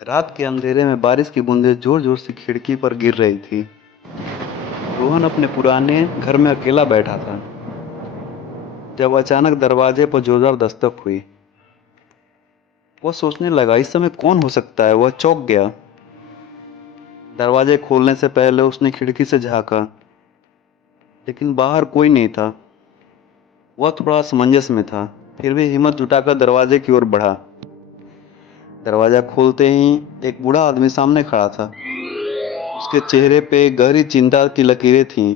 रात के अंधेरे में बारिश की बूंदें जोर जोर से खिड़की पर गिर रही थी। रोहन अपने पुराने घर में अकेला बैठा था जब अचानक दरवाजे पर जोरदार दस्तक हुई। वह सोचने लगा इस समय कौन हो सकता है। वह चौंक गया। दरवाजे खोलने से पहले उसने खिड़की से झांका, लेकिन बाहर कोई नहीं था। वह थोड़ा असमंजस में था, फिर भी हिम्मत जुटाकर दरवाजे की ओर बढ़ा। दरवाजा खोलते ही एक बूढ़ा आदमी सामने खड़ा था। उसके चेहरे पे गहरी चिंता की लकीरें थीं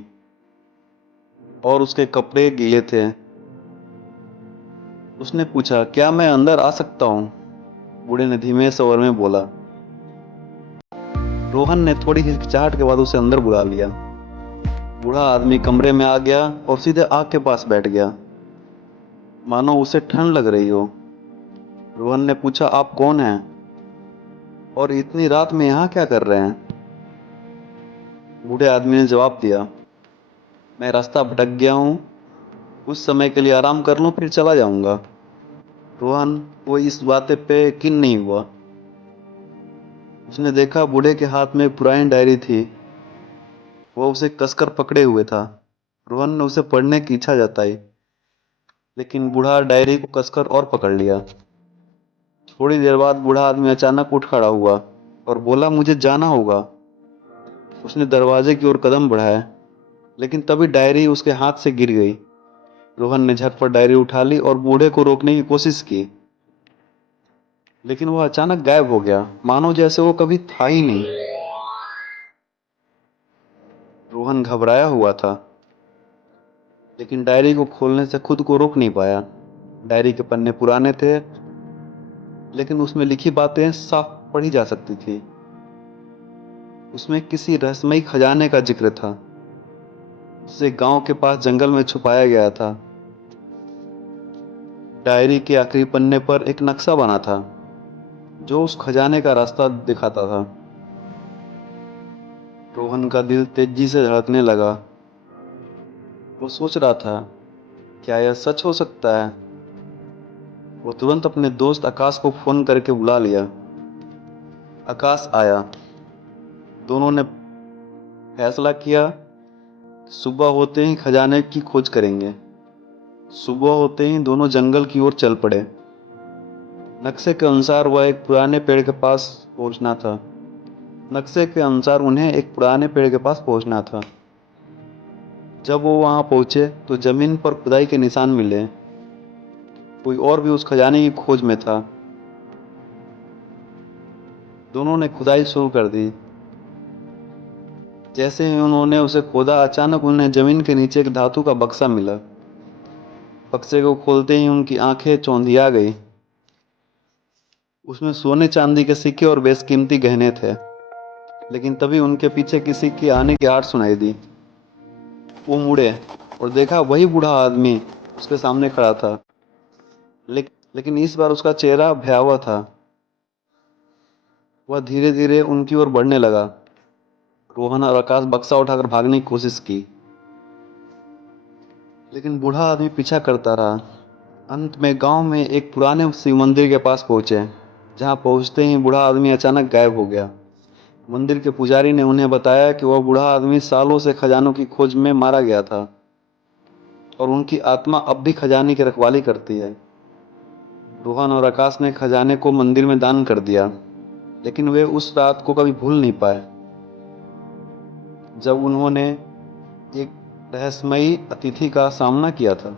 और उसके कपड़े गीले थे। उसने पूछा, क्या मैं अंदर आ सकता हूँ? बूढ़े ने धीमे स्वर में बोला। रोहन ने थोड़ी हिचकिचाहट के बाद उसे अंदर बुला लिया। बूढ़ा आदमी कमरे में आ गया और सीधे आग के पास बैठ गया, मानो उसे ठंड लग रही हो। रोहन ने पूछा, आप कौन हैं और इतनी रात में यहाँ क्या कर रहे हैं? बूढ़े आदमी ने जवाब दिया, मैं रास्ता भटक गया हूँ, कुछ समय के लिए आराम कर लूँ फिर चला जाऊंगा। रोहन वो इस बात पे यकीन नहीं हुआ। उसने देखा बूढ़े के हाथ में एक पुरानी डायरी थी। वह उसे कसकर पकड़े हुए था। रोहन ने उसे पढ़ने की इच्छा जताई, लेकिन बूढ़ा डायरी को कसकर और पकड़ लिया। थोड़ी देर बाद बूढ़ा आदमी अचानक उठ खड़ा हुआ और बोला, मुझे जाना होगा। उसने दरवाजे की ओर कदम बढ़ाया, लेकिन तभी डायरी उसके हाथ से गिर गई। रोहन ने झटपट डायरी उठा ली और बूढ़े को रोकने की कोशिश की, लेकिन वह अचानक गायब हो गया, मानो जैसे वो कभी था ही नहीं। रोहन घबराया हुआ था, लेकिन डायरी को खोलने से खुद को रोक नहीं पाया। डायरी के पन्ने पुराने थे, लेकिन उसमें लिखी बातें साफ पढ़ी जा सकती थी। उसमें किसी रहस्यमयी खजाने का जिक्र था, जिसे गांव के पास जंगल में छुपाया गया था। डायरी के आखिरी पन्ने पर एक नक्शा बना था, जो उस खजाने का रास्ता दिखाता था। रोहन का दिल तेजी से धड़कने लगा। वो सोच रहा था, क्या यह सच हो सकता है? वो तुरंत अपने दोस्त आकाश को फोन करके बुला लिया। आकाश आया। दोनों ने फैसला किया, सुबह होते ही खजाने की खोज करेंगे। सुबह होते ही दोनों जंगल की ओर चल पड़े। नक्शे के अनुसार वह एक पुराने पेड़ के पास पहुंचना था। नक्शे के अनुसार उन्हें एक पुराने पेड़ के पास पहुंचना था। जब वो वहां पहुंचे तो जमीन पर खुदाई के निशान मिले। कोई और भी उस खजाने की खोज में था। दोनों ने खुदाई शुरू कर दी। जैसे ही उन्होंने उसे खोदा, अचानक उन्हें जमीन के नीचे एक धातु का बक्सा मिला। बक्से को खोलते ही उनकी आंखें चौंधिया गई। उसमें सोने चांदी के सिक्के और बेशकीमती गहने थे। लेकिन तभी उनके पीछे किसी की आने की आवाज सुनाई दी। वो मुड़े और देखा वही बूढ़ा आदमी उसके सामने खड़ा था। लेकिन इस बार उसका चेहरा भयावह था। वह धीरे धीरे उनकी ओर बढ़ने लगा। रोहन और आकाश बक्सा उठाकर भागने की कोशिश की, लेकिन बूढ़ा आदमी पीछा करता रहा। अंत में गांव में एक पुराने शिव मंदिर के पास पहुंचे, जहां पहुंचते ही बूढ़ा आदमी अचानक गायब हो गया। मंदिर के पुजारी ने उन्हें बताया कि वह बूढ़ा आदमी सालों से खजानों की खोज में मारा गया था और उनकी आत्मा अब भी खजाने की रखवाली करती है। रोहन और आकाश ने खजाने को मंदिर में दान कर दिया, लेकिन वे उस रात को कभी भूल नहीं पाए, जब उन्होंने एक रहस्यमयी अतिथि का सामना किया था।